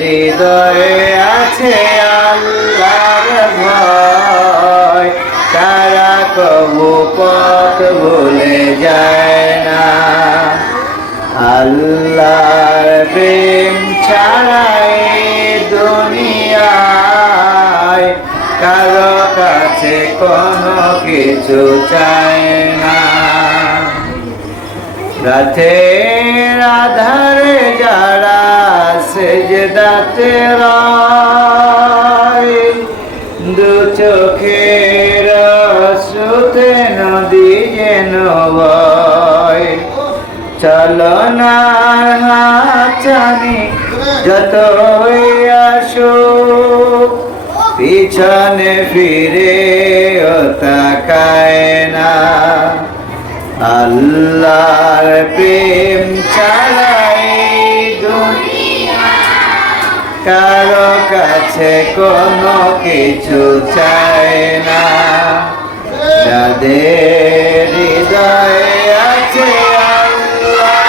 হৃদয়ে আছে আল্লাহর ভয়, তারা কবু পথ ভুলে যায় না। আল্লাহর প্রেম ছাড়াই দুনিয়ায় কারো কাছে কোনো কিছু চায় না। রাতের আধারে যারা সেজদাতে রয়, দু চোখের আঁসুতে নদী যেন বয়। চলনার হাতছানি যতই আসুক, পিছনে ফিরেও তাকায় না। আল্লাহর প্রেম ছাড়াই কারো কাছে কোনো কিছু চায় না। যাদের হৃদয়ে আছে আল্লাহ,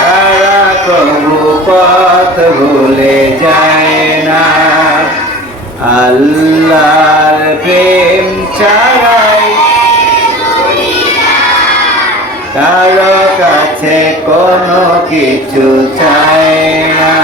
তারা কবু পথ ভুলে যায় না। আল্লাহর প্রেম ছাড়াই কারো কাছে কোনো কিছু চায় না।